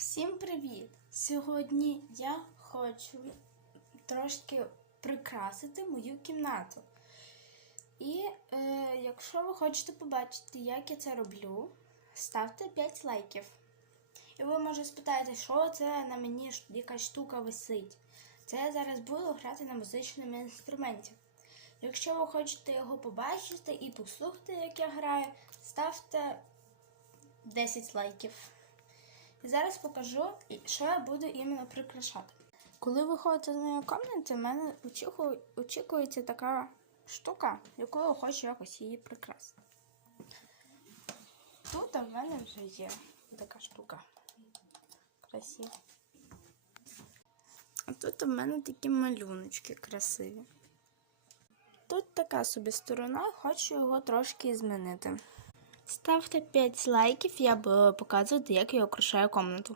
Всім привіт! Сьогодні я хочу трошки прикрасити мою кімнату. І е, якщо ви хочете побачити, як я це роблю, ставте 5 лайків. І ви може спитаєте, що це на мені якась штука висить. Це я зараз буду грати на музичному інструменті. Якщо ви хочете його побачити і послухати, як я граю, ставте 10 лайків. Зараз покажу, що я буду іменно прикрашати. Коли виходите з моєї кімнати, в мене очікується така штука, якою я хочу якось її прикрасити. Тут в мене вже є така штука. Красива. А тут у мене такі малюночки красиві. Тут така собі сторона, хочу його трошки змінити. Ставте 5 лайків, я буду показувати, як я украшаю комнату.